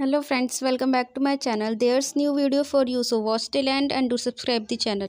Hello friends, welcome back to my channel. There's new video for you, so watch till end and do subscribe the channel.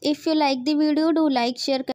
If you like the video, do like, share,